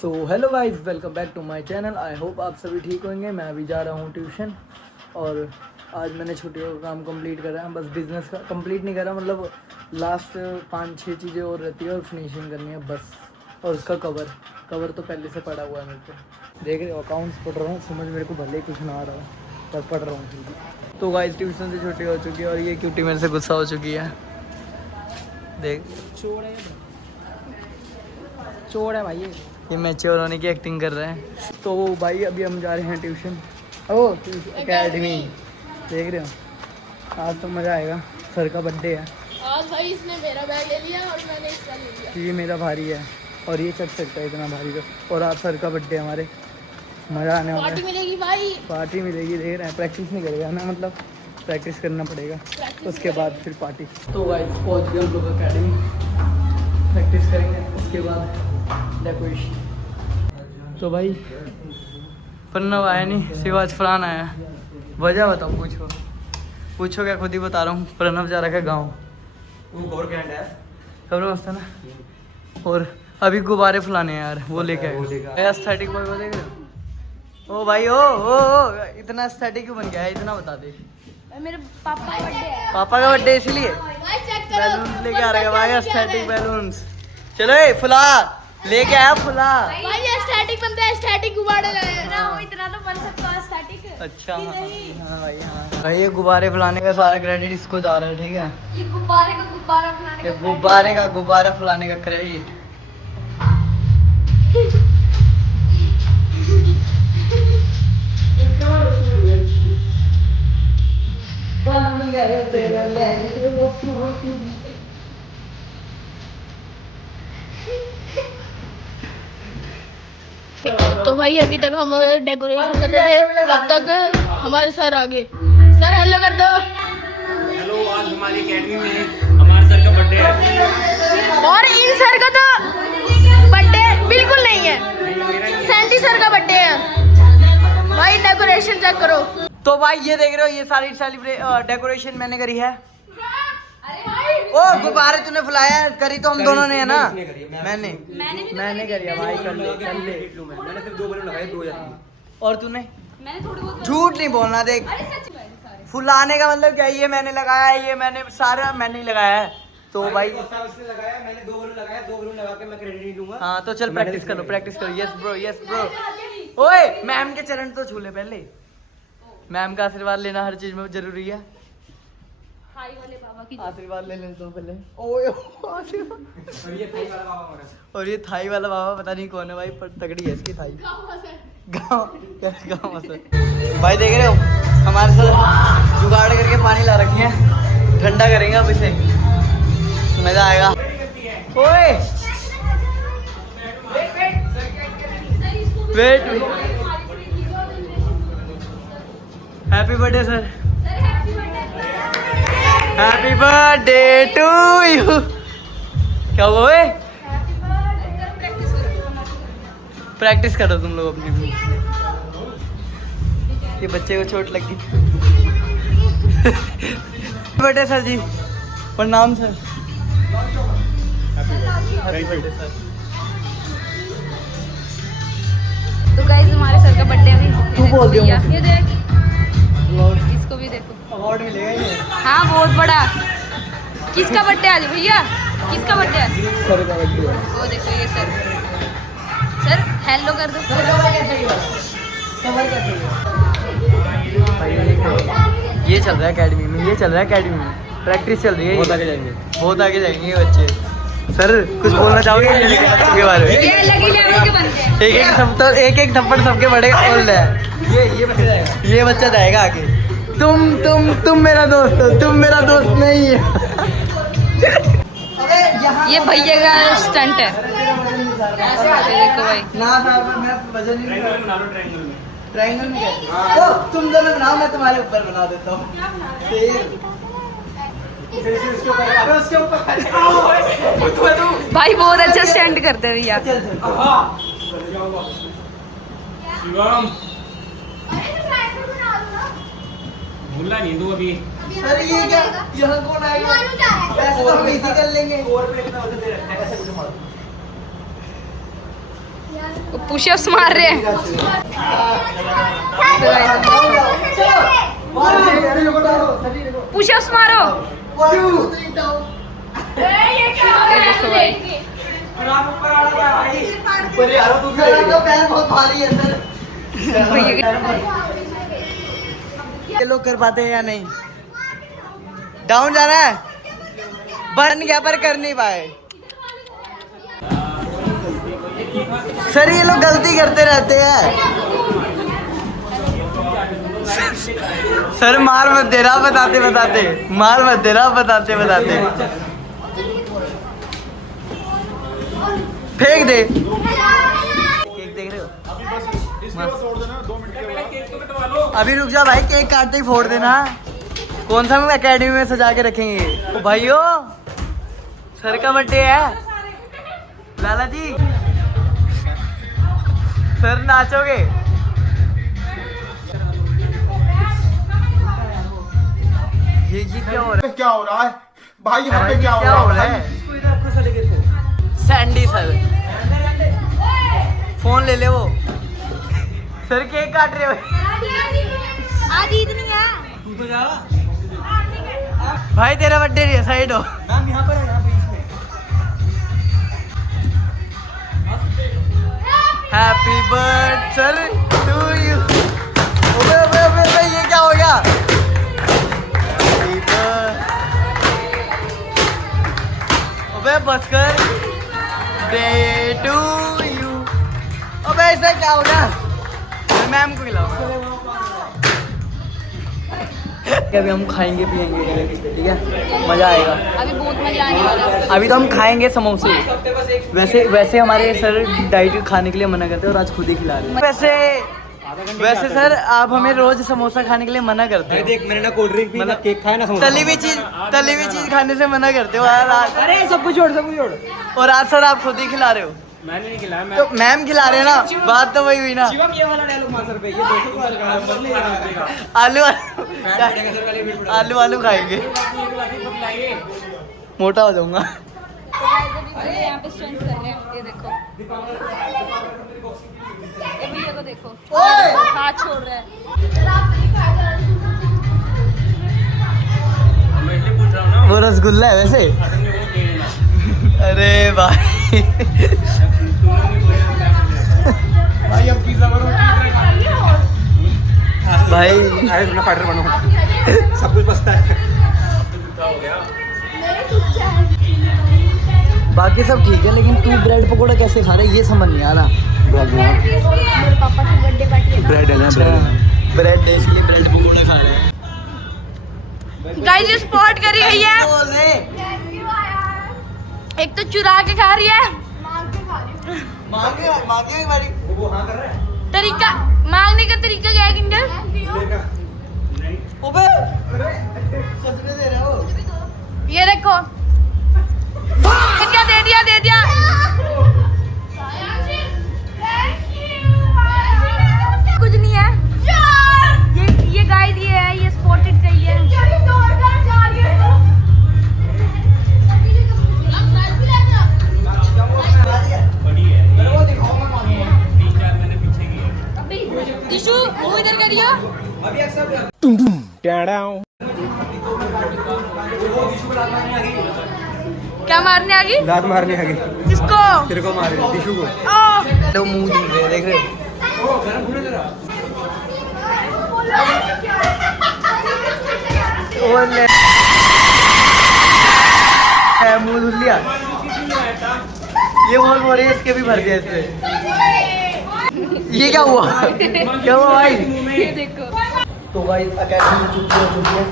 So hello guys, welcome back to my channel. I hope आप सभी ठीक होंगे। मैं अभी जा रहा हूँ ट्यूशन और आज मैंने छुट्टियों का काम कंप्लीट करा है। बस बिज़नेस का कंप्लीट नहीं करा, मतलब लास्ट 5-6 चीज़ें और रहती है और फिनिशिंग करनी है बस। और उसका कवर तो पहले से पड़ा हुआ है मेरे को। देख रहे हो, अकाउंट्स पढ़ रहा हूँ। समझ मेरे को भले ही कुछ ना आ रहा है पर पढ़ रहा हूँ फिर भी। तो गाइस ट्यूशन से छुट्टी हो चुकी है और ये क्यूटी मेरे से गुस्सा हो चुकी है। देख, चोर है भाई ये मैच्योर होने की एक्टिंग कर रहे हैं। तो भाई अभी हम जा रहे हैं ट्यूशन एकेडमी। देख रहे हो, आज तो मज़ा आएगा। सर का बर्थडे है आज। भाई इसने मेरा बैग ले लिया और मैंने इसका ले लिया। ये मेरा भारी है और ये चढ़ सकता है इतना भारी तो। और आज सर का बर्थडे है हमारे, मज़ा आने वाला है। पार्टी मिलेगी भाई, पार्टी मिलेगी। देख रहे हैं, प्रैक्टिस नहीं करेगा ना, मतलब प्रैक्टिस करना पड़ेगा, उसके बाद फिर पार्टी। तो भाई पहुँच गए हम लोग अकेडमी, प्रैक्टिस करेंगे उसके बाद डेकोरेशन। तो भाई प्रणव आया नहीं, शिवाज फरहान आया। वजह बताओ, पूछो क्या, खुद ही बता रहा हूँ। प्रणव जा रखा है गाँव, खबर मस्त है ना। और अभी गुब्बारे फुलाने हैं यार, वो लेके आए। एस्थेटिक बॉय को देख रहे हो? ओ भाई ओ इतना एस्थेटिक क्यों बन गया है, इतना बता दे। मेरे पापा का बर्थडे है। पापा का बर्थडे इसलिए भाई चेक करो, बैलून लेके आ रहे हैं भाई, एस्थेटिक बैलून्स। चलो ए फुला लेके आया, फुला। भाई एस्थेटिक बनता है, एस्थेटिक गुब्बारे लगाए ना, वो इतना तो बन सकता है एस्थेटिक। अच्छा हाँ भाई, हाँ भाई। ये गुब्बारे फुलाने का सारा क्रेडिट इसको जा रहा है, ठीक है। ये गुब्बारे का गुब्बारा बनाने ये गुब्बारा फुलाने का क्रेडिट। तो भाई अभी तक हम डेकोरेशन कर रहे थे, तब तक हमारे सर आ गए। सर हेलो कर दो। हेलो, आज हमारी अकेडमी में हमारे सर का बर्थडे है। और इन सर का तो बर्थडे बिल्कुल नहीं है, सैंटी सर का बर्थडे है। भाई डेकोरेशन चेक करो। तो भाई ये देख रहे हो, ये सारी डेकोरेशन मैंने करी है। ओ गुब्बारे तूने फुलाया करी तो हम दोनों ने है ना। मैंने करी है भाई, कर ले। मैंने सिर्फ 2 बलून लगाए, 2 जाती। और तूने? झूठ नहीं बोलना। देख, फुलाने का मतलब क्या है, ये मैंने लगाया है, ये मैंने ही लगाया है। तो भाई सब इसने लगाया, मैंने 2 बलून लगाया, 2 बलून लगा के मैं क्रेडिट नहीं लूंगा। हाँ तो चल प्रैक्टिस करो। Yes bro. ओए मैम के चरण तो छू ले पहले। मैम का आशीर्वाद लेना हर चीज में जरूरी है। हाई वाले बाबा की आशीर्वाद ले लेते हो पहले। ओए आशीर्वाद। और ये थाई वाला बाबा हमारा। और ये थाई वाला बाबा पता नहीं कौन है भाई, पर तगड़ी है इसकी थाई। गाँव से भाई देख रहे हो, हमारे साथ जुगाड़ करके पानी ला रखी है, ठंडा करेंगे अब इसे, मजा आएगा। ओए wait, happy birthday sir. Happy birthday to you. क्या हुआ? प्रैक्टिस करो तुम लोग अपनी। ये बच्चे को चोट लगी। बर्थडे सर जी, प्रणाम सर। Happy birthday sir. तो गाइस हमारे सर का बर्थडे अभी तू बोल दियो मुझे। ये देख, इसको भी देखो। अवार्ड मिलेगा ये? हाँ बहुत बड़ा। किसका बर्थडे आज भैया, किसका बर्थडे आज? सर का बर्थडे। वो देखो ये सर हेलो कर दो। ये चल रहा है एकेडमी में, प्रैक्टिस चल रही है। बहुत आगे जाएंगे ये बच्चे। सर कुछ बोलना चाहोगे बच्चों के बारे में? ये अलग ही लेवल के बनते हैं। एक थप्पड़ सबके पड़ेगा। ये बच्चा जाएगा आगे। तुम मेरा दोस्त हो, तुम मेरा दोस्त नहीं है। ये भैया का स्टंट है। देखो भाई, ना साहब मैं वजन नहीं ट्रायंगल बना लो, ट्रायंगल में। ट्रायंगल में क्या? ओ तुम दोनों बनाओ, मैं तुम्हारे ऊपर बना देता हूँ। उसके ऊपर भाई बहुत अच्छा स्टंट करते हैं भैया। शिवम मुल्ला नहीं दो अभी। अरे ये क्या, यहाँ कौन आएगा? पैसे तो हम इसी कर लेंगे। और पे इतना वजन दे रखा है, ऐसे कुछ मारो। पुशअप्स मार रहे हैं। पुशअप्स मारो। ये लोग कर पाते हैं या नहीं? डाउन जा रहा है, बन गया पर कर नहीं पाए। सर ये लोग गलती करते रहते हैं। सर मार मत दे रहा बताते बताते, मार मत दे रहा बताते बताते। फेंक दे। केक देख रहे हो? अभी रुक जा भाई, केक काटते ही फोड़ देना। कौन सा हम एकेडमी में सजा के रखेंगे? ओ भाइयों, सर का बर्थडे है। लाला जी, सर नाचोगे? ये क्या हो रहा है? क्या हो रहा है भाई? यहाँ पे क्या क्या हो हो रहा रहा है? है? सैंडी सर, फोन ले ले वो। सर केक काट रहे हो? आज ईद नहीं है। तू तो जा भाई, तेरा बर्थडे नहीं है, साइड हो। मैम यहाँ पर है, यहाँ पे इसमें। Happy birthday sir to you. ओबे ओबे ओबे ओबे, ये क्या हो गया? Happy birthday. ओबे बस कर। Day to you. ओबे ऐसा क्या हो गया? मैम को खिलाओ। अभी हम खाएंगे पिएंगे, ठीक है, मजा आएगा। अभी बहुत मजा आने वाला है। अभी तो हम खाएंगे समोसे। वैसे हमारे सर डाइट खाने के लिए मना करते हैं और आज खुद ही खिला रहे हैं। वैसे सर आप हमें रोज समोसा खाने के लिए मना करते हो। देख मैंने ना कोल्ड ड्रिंक पी, मतलब केक खाया ना समोसा। तली हुई चीज खाने से मना करते हो यार आज। अरे सब कुछ छोड़। और आज सर आप खुद ही खिला रहे हो। मैंने नहीं खिलाया, मैं तो मैम खिला रहे हैं ना, बात तो वही हुई ना। शिवम ये वाला डायलॉग मार सर पे, ये 200 का बदले देगा। आलू फैट आलू खाएंगे, मोटा हो जाऊंगा। यहाँ पे स्टंट कर रहे हैं, ये देखो। ये भैया को देखो, हाथ छोड़ रहा है। मैं इसलिए पूछ रहा हूँ ना। वो रसगुल्ला है वैसे। अरे भाई भाई अब पिज्जा बनो, भाई अरे तुमने फाइटर बनो, सब कुछ बचता है। बाकी सब ठीक है, लेकिन तू ब्रेड पकोड़ा कैसे खा रहा है ये समझ नहीं आ रहा। मेरे पापा की बर्थडे पार्टी है। ब्रेड है ना, ब्रेड है इसलिए ब्रेड पकोड़ा खा रहे हैं। गाइस ये स्पॉट करी गई है। बोल रहे एक तो चुरा के खा रही है। मांगे एक बारी। वो हाँ कर रहा है। तरीका मांगने का तरीका क्या है किंडर? ओबे सच में दे रहा हो? ये देखो, दे दिया। कुछ नहीं है ये गाइस, ये है, ये स्पॉटेड चाहिए। दिशु मुंह इधर करियो। क्या मारने आ गई? दांत मारने आ गई। किसको? तेरे को मार रही, टिशू को। तो मुंह धुल रहे देख रहे मुंह धुल लिया। ये बोल रही है, इसके भी भर दिया इससे। ये क्या हुआ? क्या हुआ भाई? ये देखो। तो भाई अकेडमी में छुट्टी हो चुकी है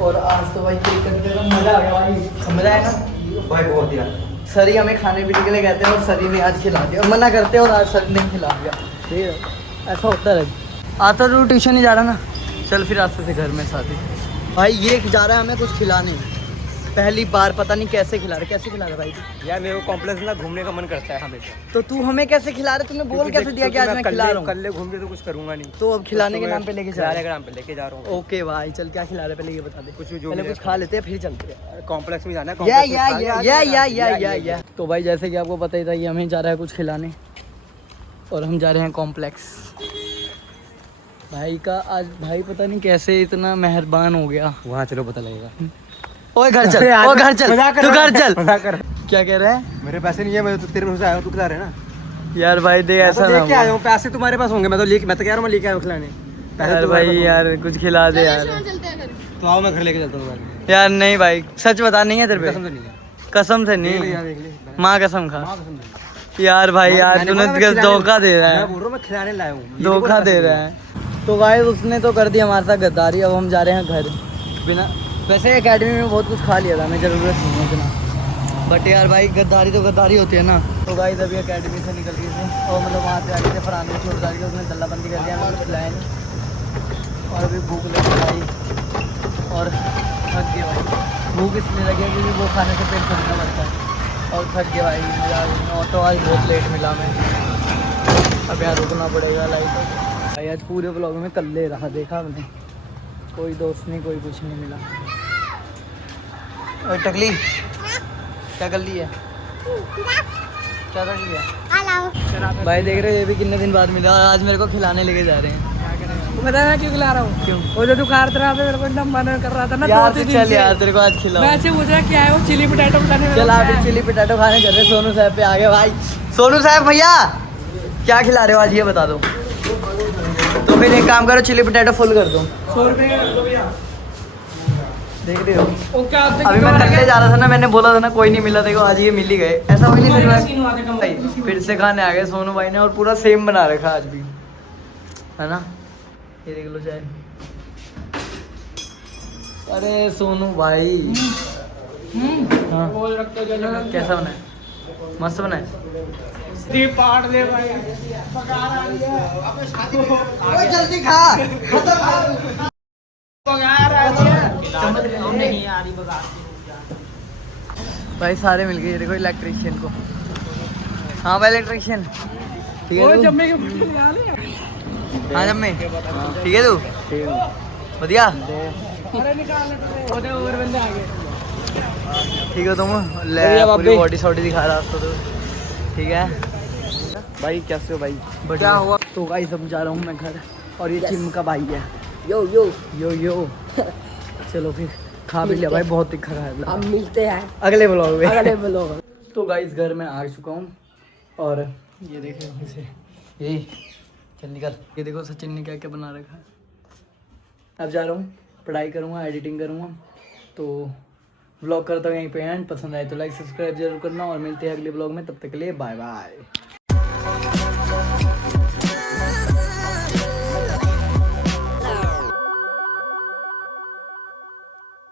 और आज तो भाई केक कटने का मजा आ गया भाई। मजा आया ना भाई बहुत यार। सर ही हमें खाने पीने के लिए कहते हैं और सर ही ने आज खिला दिया, और मना करते हैं और आज सर ने खिला दिया। ठीक है, ऐसा होता है। आता तो ट्यूशन नहीं जा रहा ना, चल फिर रास्ते से घर में साथ ही। भाई ये जा रहा है हमें कुछ खिलाने, पहली बार, पता नहीं कैसे खिला रहा भाई तू। यार मेरे को कॉम्प्लेक्स में घूमने का मन करता है हमेशा। तो तू हमें कैसे खिला रहा है? तूने बोल कैसे दिया कि आज मैं खिला रहा हूँ? कल घूम के तो कुछ करूंगा नहीं। तो अब खिलाने के नाम पे लेके जा रहा खिलाने है। के नाम पे लेके जा रहा हूँ। ओके भाई चल, क्या खिला रहे पहले ये बता दे। कुछ भी जो पहले मिले कुछ खा लेते हैं फिर चलते हैं। कॉम्प्लेक्स में जाना है। या। तो भाई जैसे कि आपको पता ही था, ये हमें जा रहा है कुछ खिलाने। और हम जा रहे हैं कॉम्प्लेक्स। भाई का आज भाई पता नहीं कैसे इतना मेहरबान हो गया। वहाँ चलो पता लगेगा। ओए घर चल, ओ घर चल, तू घर चल। मजाक कर। क्या कह रहा है मेरे पैसे नहीं है, मैं तो तेरे भरोसे आया हूँ, तू खिला रहे ना। यार? भाई देख मैं ऐसा तो ना लेके आया बोल। हूँ, पैसे तुम्हारे पास होंगे, मैं तो कह रहा हूँ मैं लेके आया हूँ खिलाने। पैसे यार तुम्हारे भाई पास यार कुछ खिला दे यार। चलते हैं घर। होंगे। तो आओ मैं घर लेके चलता हूँ तुम्हारे। यार नहीं भाई, सच बता, नहीं है तेरे पे? कसम से नहीं है। कसम से देख ले नहीं? यार, देख ले। माँ कसम खा। माँ कसम नहीं। यार भाई यार मैंने तूने बोला मैं खिलाने- धोखा दे रहा मैं है, बोल रहा हूँ मैं खिलाने लाया हूँ। ये नहीं धोखा बोला दे पैसे रहा है। तो गाइस उसने तो कर दिया हमारे साथ गद्दारी। अब हम जा रहे हैं घर बिना। वैसे एकेडमी में बहुत कुछ खा लिया था, हमें ज़रूरत नहीं है इतना, बट यार भाई गद्दारी तो गद्दारी होती है ना। तो गाइस अभी एकेडमी से निकल गई थी और मतलब वहाँ से आगे थे, फरहान ने छोड़ डाली, उसने दल्लाबंदी कर दिया, हमें कुछ खिलाया नहीं। और अभी भूख लगी भाई और थक गए भाई। भूख इसलिए लगी है क्योंकि वो खाने से पेट भरना पड़ता है और थक गए भाई। मेरा ऑटो आज बहुत लेट मिला मैं, अब यहाँ रुकना पड़ेगा लाइट। भाई आज पूरे ब्लॉग में कल्ले रहा, देखा हमने, कोई दोस्त नहीं, कोई कुछ नहीं मिला। और टकली क्या कर ली है? क्या कर ली है? भाई देख रहे हो ये भी कितने दिन बाद मिला और आज मेरे को खिलाने लेके जा रहे हैं। पता है क्यों खिला रहा हूँ? क्यों? वो जो दुकान तरह पे मेरे को एकदम मन कर रहा था ना, यार 2-3 तो दिन चल से। यार तेरे को आज खिलाओ। मैं ऐसे पूछ रहा क्या है वो चिली पोटैटो खाने चल आप चिली पोटैटो खाने चल रहे, सोनू साहब पे आ गए भाई। सोनू साहब भैया क्या खिला रहे हो आज ये बता दो। तो फिर एक काम करो, चिली पोटैटो फुल कर दो। 100 रुपये का। देख रहे हो वो क्या आपने अभी मैं थकले जा रहा था ना, मैंने बोला था ना कोई नहीं मिला, देखो आज ये मिल ही गए। ऐसा हो नहीं सीन हुआ था कम। भाई फिर से खाने आ गए सोनू भाई ने और पूरा सेम बना रखा आज भी, है ना? ये देख लो चाय। अरे सोनू भाई हाँ। कैसा बना है? मस्त बना है। पाट दे भाई। जल्दी खा। भाई सारे मिल गए, ये देखो इलेक्ट्रिशियन को। हाँ भाई इलेक्ट्रिशियन ठीक है तू? जम्मे के हाँ जम्मे ठीक है तू? बढ़िया अरे निकाल ओदे और बंदे आ गए। ठीक है तुम ले पूरी बॉडी शॉडी दिखा रहा था तो ठीक है भाई कैसे हो भाई? बढ़िया हुआ। तो गाइस अब जा रहा हूँ मैं घर और ये चिम का भाई है। यो यो यो यो चलो फिर खा भी लिया भाई, बहुत तीखा खाया। अब मिलते हैं अगले ब्लॉग में। अगले ब्लॉग। तो गाइस घर में आ चुका हूँ और ये देखे इसे, यही चल निकल। ये देखो सचिन ने क्या क्या बना रखा है। अब जा रहा हूँ, पढ़ाई करूँगा, एडिटिंग करूँगा। तो व्लॉग करता हूँ यहीं पे एंड। पसंद आए तो लाइक सब्सक्राइब जरूर करना और मिलते हैं अगले ब्लॉग में, तब तक के लिए बाय बाय।